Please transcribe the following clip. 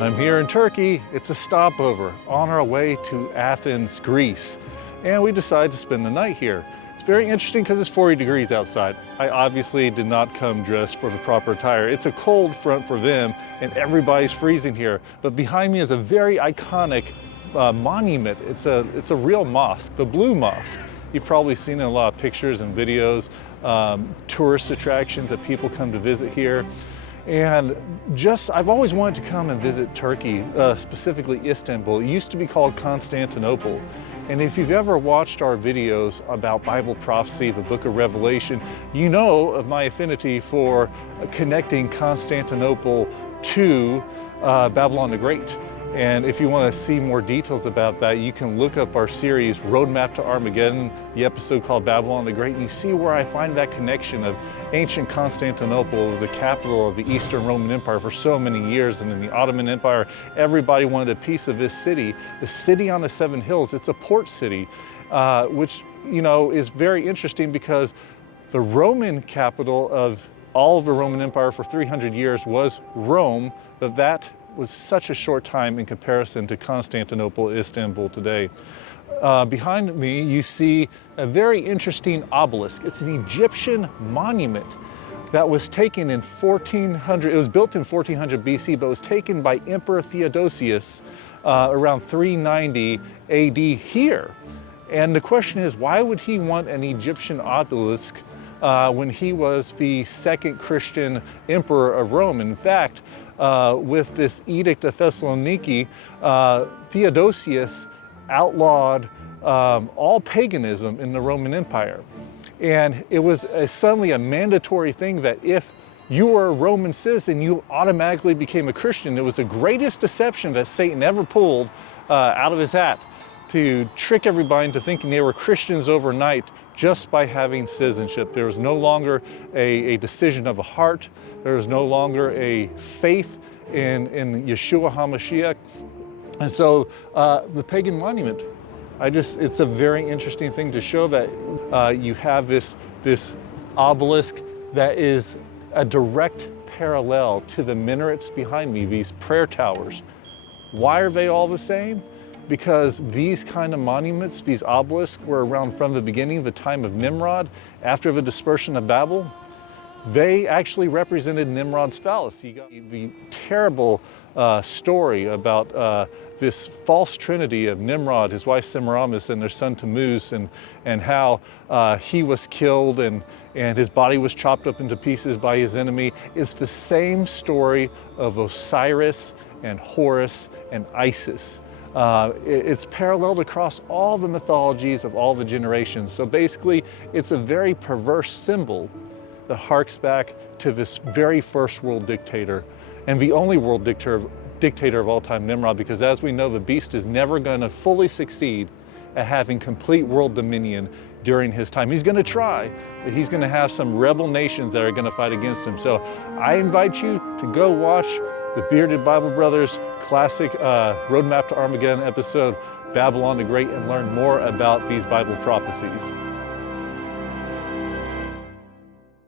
I'm here in Turkey. It's a stopover on our way to Athens, Greece. And we decided to spend the night here. It's very interesting because it's 40 degrees outside. I obviously did not come dressed for the proper attire. It's a cold front for them and everybody's freezing here. But behind me is a very iconic monument. It's a real mosque, the Blue Mosque. You've probably seen it in a lot of pictures and videos, tourist attractions that people come to visit here. And I've always wanted to come and visit Turkey, specifically Istanbul. It used to be called Constantinople. And if you've ever watched our videos about Bible prophecy, the book of Revelation, you know of my affinity for connecting Constantinople to Babylon the Great. And if you want to see more details about that, you can look up our series, Roadmap to Armageddon, the episode called Babylon the Great, and you see where I find that connection of ancient Constantinople. It was the capital of the Eastern Roman Empire for so many years, and in the Ottoman Empire, everybody wanted a piece of this city. The city on the seven hills, it's a port city, which, you know, is very interesting because the Roman capital of all of the Roman Empire for 300 years was Rome, but that was such a short time in comparison to Constantinople, Istanbul today. Behind me, you see a very interesting obelisk. It's an Egyptian monument that was taken in 1400, it was built in 1400 BC, but was taken by Emperor Theodosius around 390 AD here. And the question is, why would he want an Egyptian obelisk when he was the second Christian emperor of Rome? In fact, with this Edict of Thessaloniki, Theodosius outlawed all paganism in the Roman Empire. And it was suddenly a mandatory thing that if you were a Roman citizen, you automatically became a Christian. It was the greatest deception that Satan ever pulled out of his hat, to trick everybody into thinking they were Christians overnight just by having citizenship. There was no longer a decision of a heart. There was no longer a faith in Yeshua HaMashiach. And so the pagan monument, it's a very interesting thing to show that you have this obelisk that is a direct parallel to the minarets behind me, these prayer towers. Why are they all the same? Because these kind of monuments, these obelisks, were around from the beginning, the time of Nimrod, after the dispersion of Babel. They actually represented Nimrod's phallus. You got the terrible story about this false trinity of Nimrod, his wife Semiramis, and their son Tammuz, and how he was killed and his body was chopped up into pieces by his enemy. It's the same story of Osiris and Horus and Isis. It's paralleled across all the mythologies of all the generations. So basically, it's a very perverse symbol that harks back to this very first world dictator and the only world dictator of all time, Nimrod, because as we know, the beast is never going to fully succeed at having complete world dominion during his time. He's going to try, but he's going to have some rebel nations that are going to fight against him. So I invite you to go watch the Bearded Bible Brothers classic Roadmap to Armageddon episode, Babylon the Great, and learn more about these Bible prophecies.